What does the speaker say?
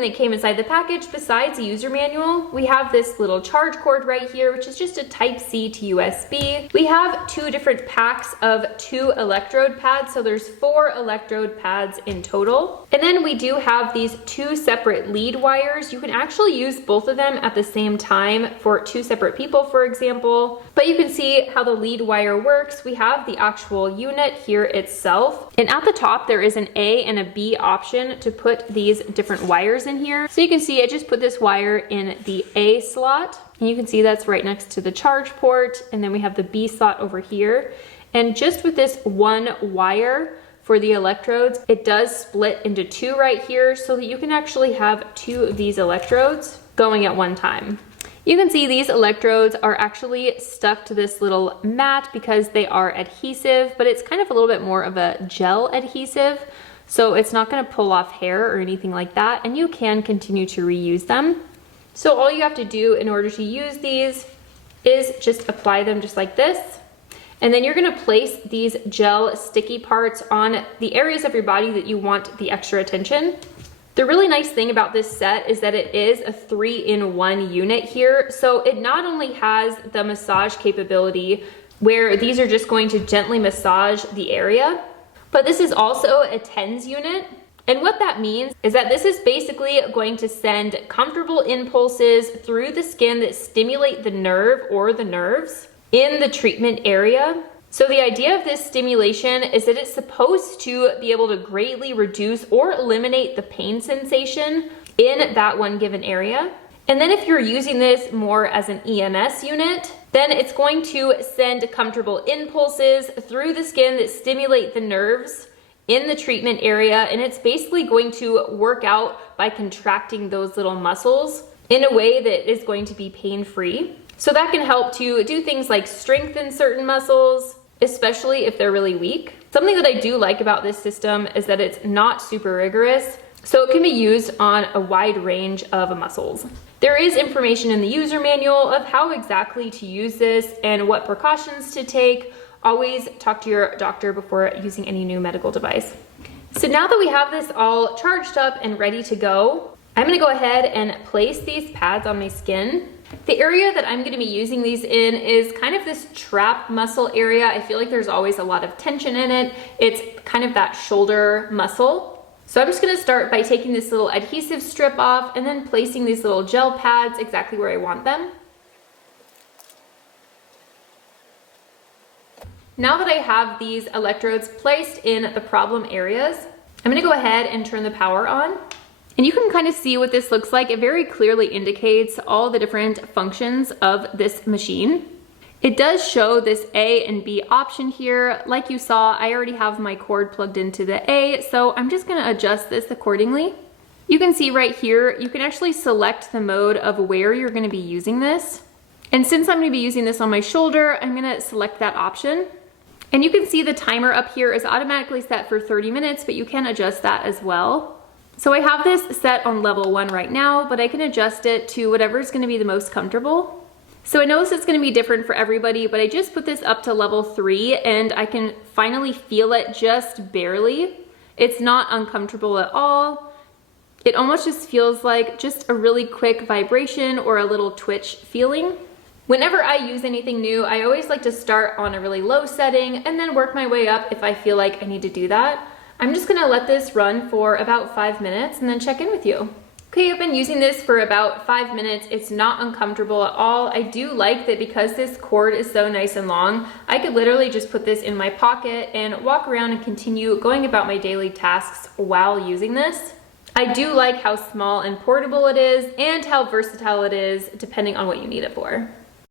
thing that came inside the package besides the user manual. We have this little charge cord right here, which is just a Type-C to USB. We have 2 different packs of 2 electrode pads, so there's 4 electrode pads in total. And then we do have these 2 separate lead wires. You can actually use both of them at the same time for 2 separate people, for example. But you can see how the lead wire works. We have the actual unit here itself, and at the top there is an A and a B option to put these different wires in here. So you can see I just put this wire in the A slot, and you can see that's right next to the charge port, and then we have the B slot over here. And just with this one wire for the electrodes, it does split into 2 right here, so that you can actually have 2 of these electrodes going at one time. You can see these electrodes are actually stuck to this little mat because they are adhesive, but it's kind of a little bit more of a gel adhesive, so it's not going to pull off hair or anything like that, and you can continue to reuse them. So all you have to do in order to use these is just apply them just like this, and then you're going to place these gel sticky parts on the areas of your body that you want the extra attention. The really nice thing about this set is that it is a 3-in-1 unit here. So it not only has the massage capability where these are just going to gently massage the area, but this is also a TENS unit. And what that means is that this is basically going to send comfortable impulses through the skin that stimulate the nerve or the nerves in the treatment area. So the idea of this stimulation is that it's supposed to be able to greatly reduce or eliminate the pain sensation in that one given area. And then if you're using this more as an EMS unit, then it's going to send comfortable impulses through the skin that stimulate the nerves in the treatment area, and it's basically going to work out by contracting those little muscles in a way that is going to be pain-free. So that can help to do things like strengthen certain muscles, especially if they're really weak. Something that I do like about this system is that it's not super rigorous, so it can be used on a wide range of muscles. There is information in the user manual of how exactly to use this and what precautions to take. Always talk to your doctor before using any new medical device. So now that we have this all charged up and ready to go, I'm gonna go ahead and place these pads on my skin. The area that I'm going to be using these in is kind of this trap muscle area. I feel like there's always a lot of tension in it. It's kind of that shoulder muscle. So I'm just going to start by taking this little adhesive strip off and then placing these little gel pads exactly where I want them. Now that I have these electrodes placed in the problem areas, I'm going to go ahead and turn the power on. And you can kind of see what this looks like. It very clearly indicates all the different functions of this machine. It does show this A and B option here. Like you saw, I already have my cord plugged into the A, so I'm just gonna adjust this accordingly. You can see right here, you can actually select the mode of where you're gonna be using this. And since I'm gonna be using this on my shoulder, I'm gonna select that option. And you can see the timer up here is automatically set for 30 minutes, but you can adjust that as well. So I have this set on level 1 right now, but I can adjust it to whatever is going to be the most comfortable. So I know it's going to be different for everybody, but I just put this up to level 3 and I can finally feel it just barely. It's not uncomfortable at all. It almost just feels like just a really quick vibration or a little twitch feeling. Whenever I use anything new, I always like to start on a really low setting and then work my way up if I feel like I need to do that. I'm just gonna let this run for about 5 minutes and then check in with you. Okay, I've been using this for about 5 minutes. It's not uncomfortable at all. I do like that because this cord is so nice and long, I could literally just put this in my pocket and walk around and continue going about my daily tasks while using this. I do like how small and portable it is and how versatile it is depending on what you need it for.